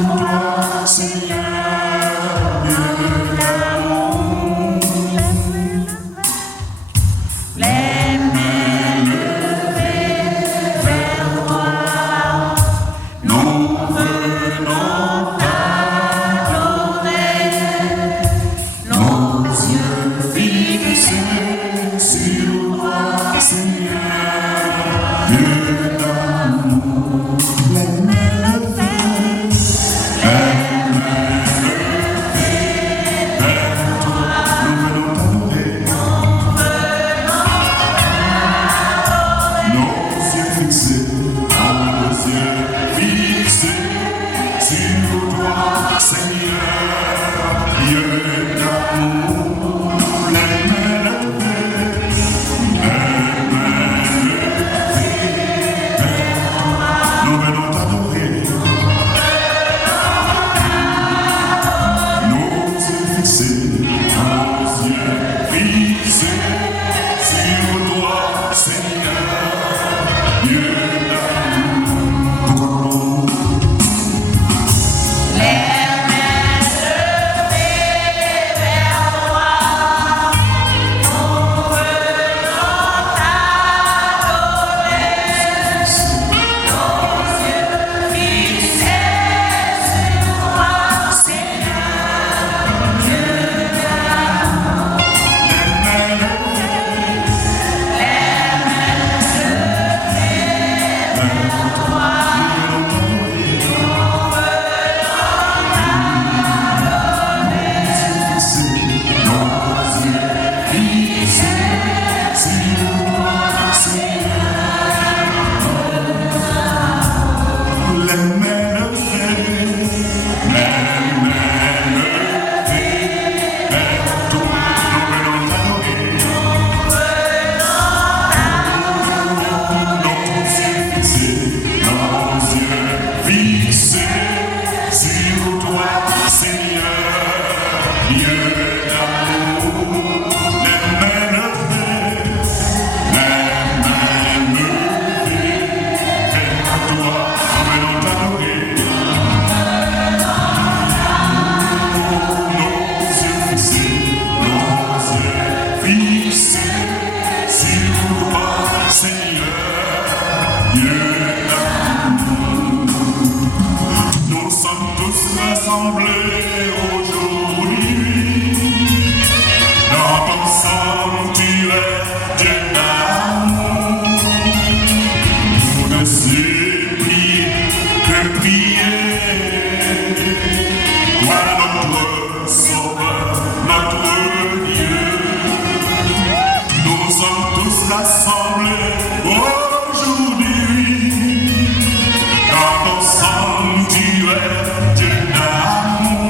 toi, Seigneur, Dieu d'amour. Les mains levées vers toi, nous venons t'adorer. Nos yeux fixés sur toi, Seigneur, Dieu d'amour. Les mains levées vers toi, nous venons t'adorer. Nos yeux fixés sur toi, Seigneur, Dieu d'amour. Les mains levées vers toi, nous venons t'adorer. Nos yeux fixés sur toi, Seigneur, Dieu d'amour. Pourquoi nous sommes tous rassemblés aujourd'hui dans ton sanctuaire, Dieu d'amour. Nous ne sais que prier. Voilà notre Sauveur, notre Dieu. Nous sommes tous rassemblés aujourd'hui dans ton sanctuaire, Dieu d'amour.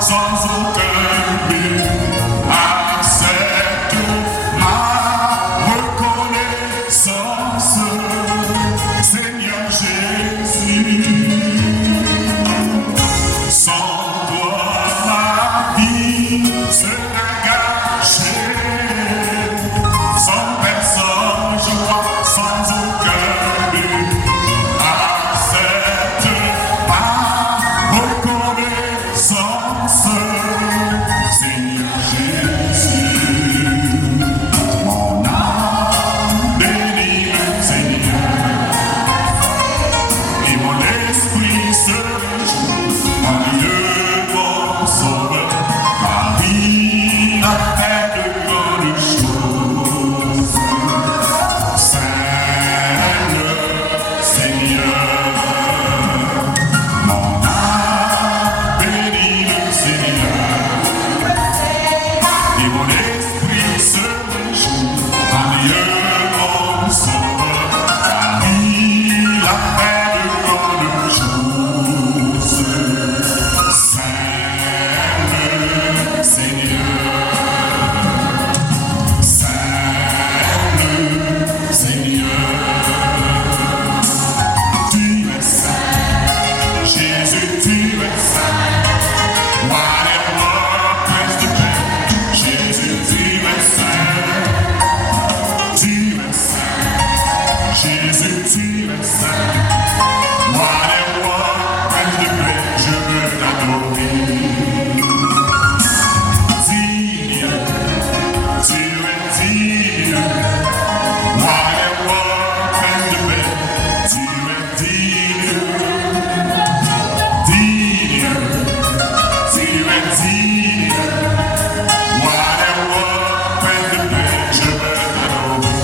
sans aucun but. Accepte ma reconnaissance, Seigneur Jésus. Sans toi, ma vie sera gâchée. Sans personne, je crois, sans aucun but. Accepte ma reconnaissance, Seigneur Jésus. Mon âme bénit le Seigneur, et mon esprit se réjouit en Dieu mon sauveur. Marie a fait de grandes choses. Saint le Seigneur, mon âme bénit le Seigneur, et mon esprit se réjouit en Dieu mon sauveur. Marie a fait de grandes choses. Saint le Seigneur, Saint le Seigneur, tu es saint, Jésus, tu es saint. Whatever place to be, Jésus, tu es saint, tu es saint, Jésus, tu es saint. Whatever place to be, je veux t'adorer. Digne, tu es digne. Whatever place to be, tu es digne. Digne, tu es digne. Whatever place to be, je veux t'adorer.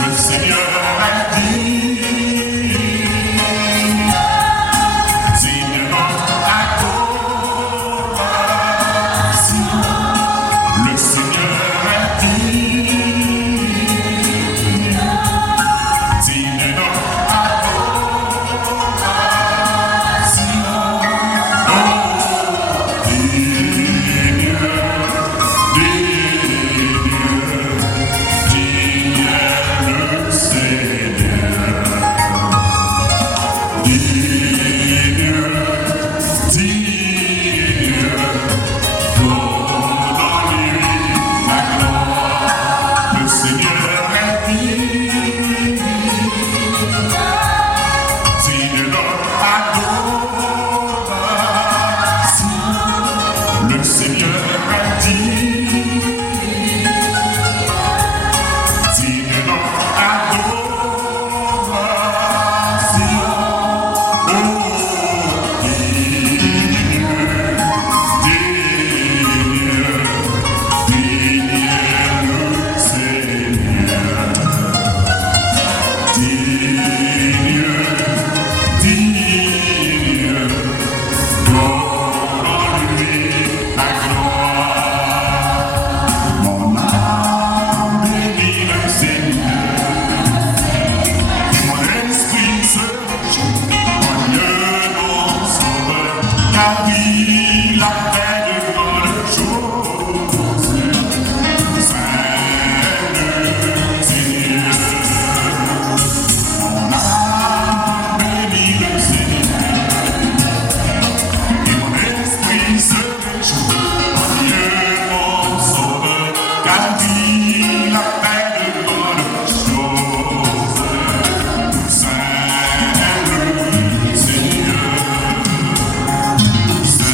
Le Seigneur est digne. Digne notre adoration. Le Seigneur est digne. Digne notre adoration. Oh, digne, digne, digne le Seigneur. Digne, digne, donne-lui la gloire. Le Seigneur est digne. Digne notre adoration. Le Seigneur est digne. Digne notre adoration. Oh, digne, digne, digne le Seigneur. Digne, digne, donne-lui la gloire. Mon âme bénit le Seigneur, et mon esprit se réjouit en Dieu mon sauveur, car il a fait de grandes choses. Saint le Seigneur, mon âme bénit le Seigneur, et mon esprit se réjouit en Dieu mon sauveur, car il a fait de grandes choses. Saint le Seigneur, Saint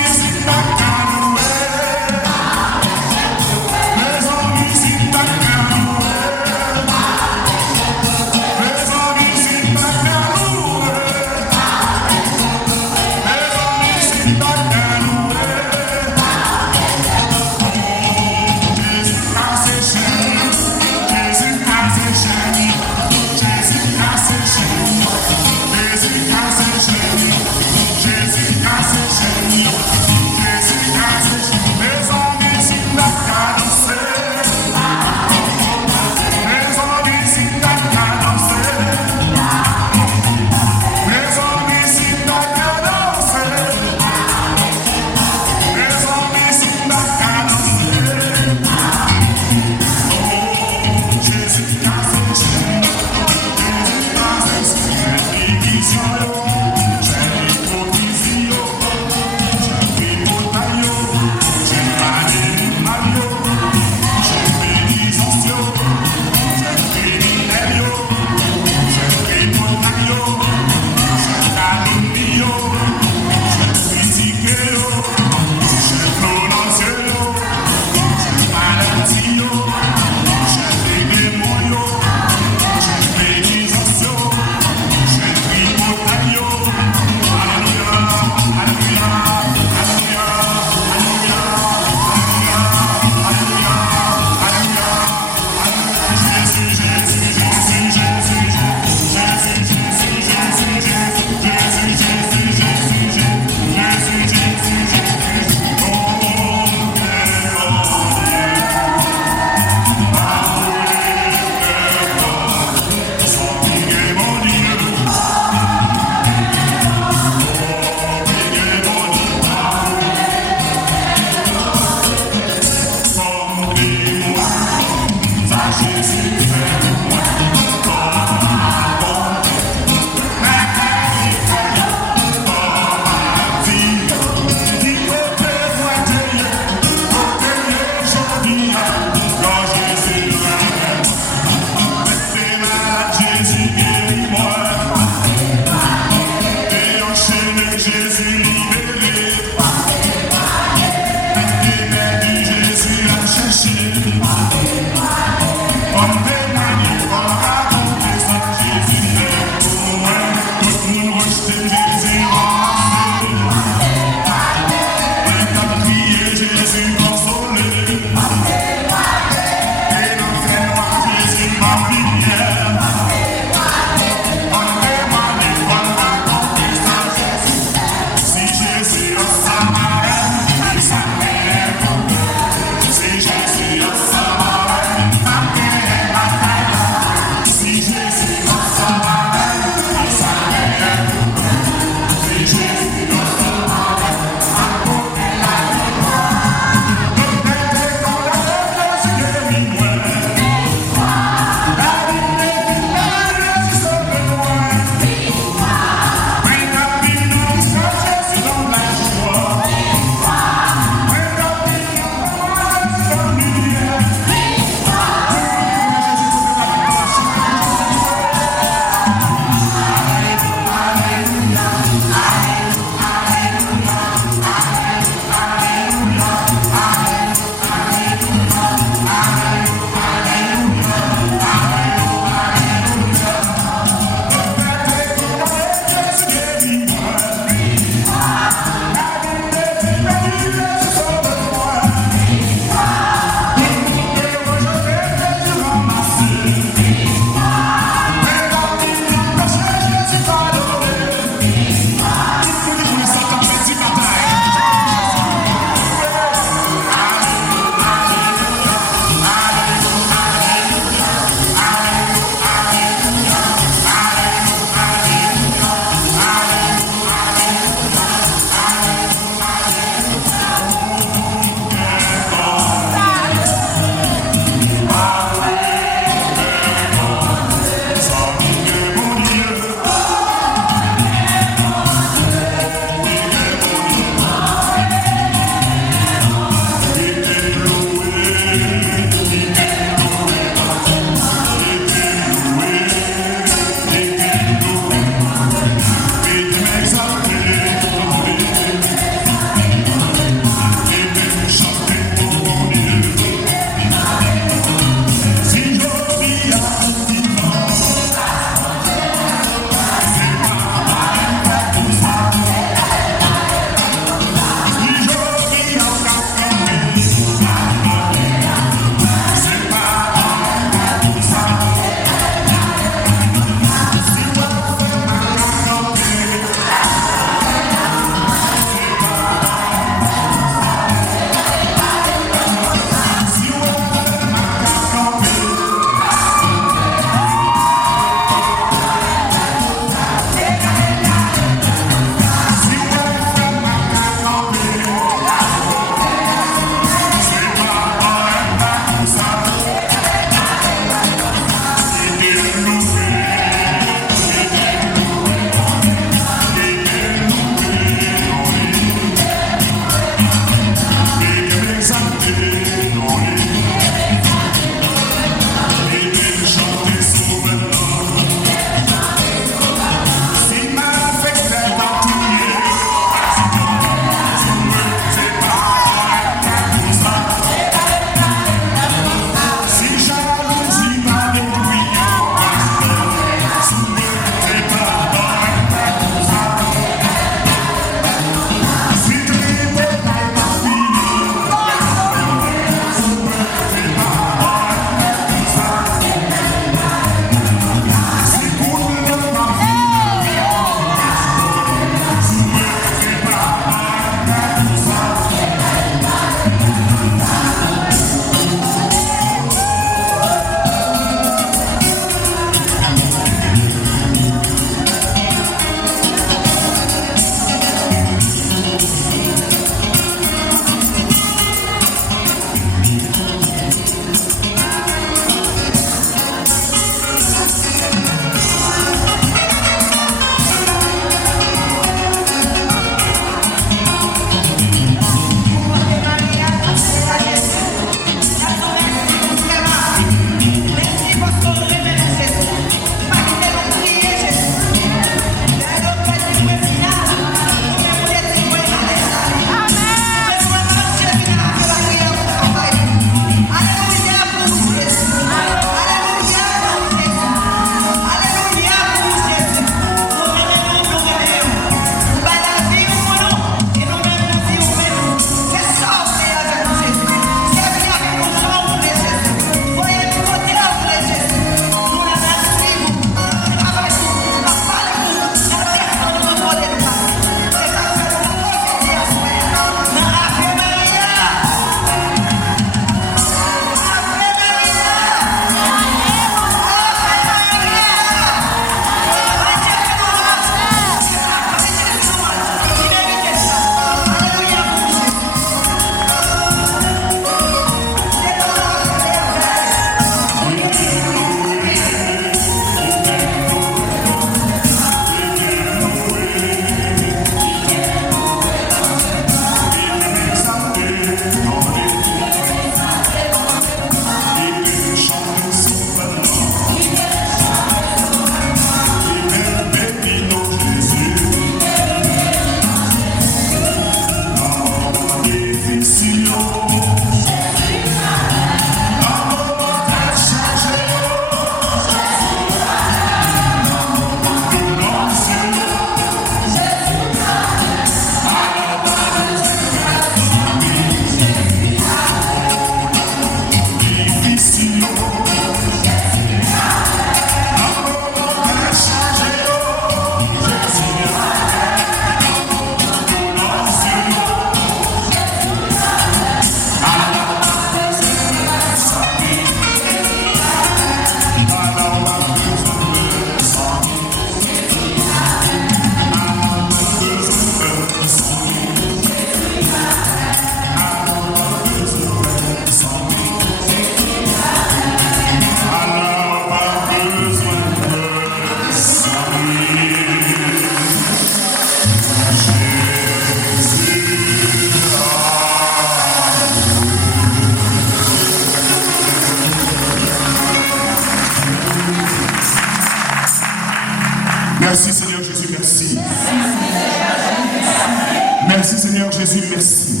Jésus, merci.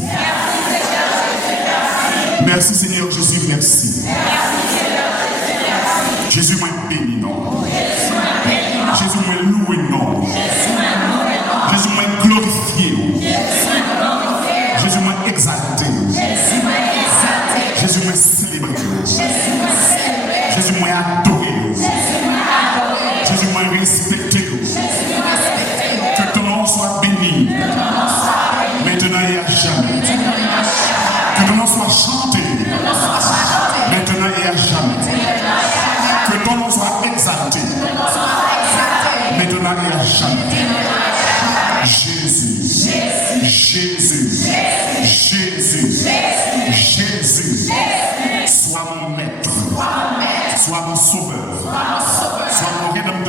Merci Seigneur Jésus, merci. Jésus m'a béni, non. Jésus m'a loué, non. Jésus m'a glorifié. Jésus m'a exalté. Jésus m'a célébré. Jésus m'a adoré. Jésus m'a respecté. Que ton nom soit béni. Maintenant et à jamais. Que ton nom soit chanté. Maintenant et à jamais. Que ton nom soit exalté. Maintenant et à jamais. Jésus. Jésus. Jésus. Jésus. Sois mon maître. Sois mon sauveur. Sois mon rédempteur.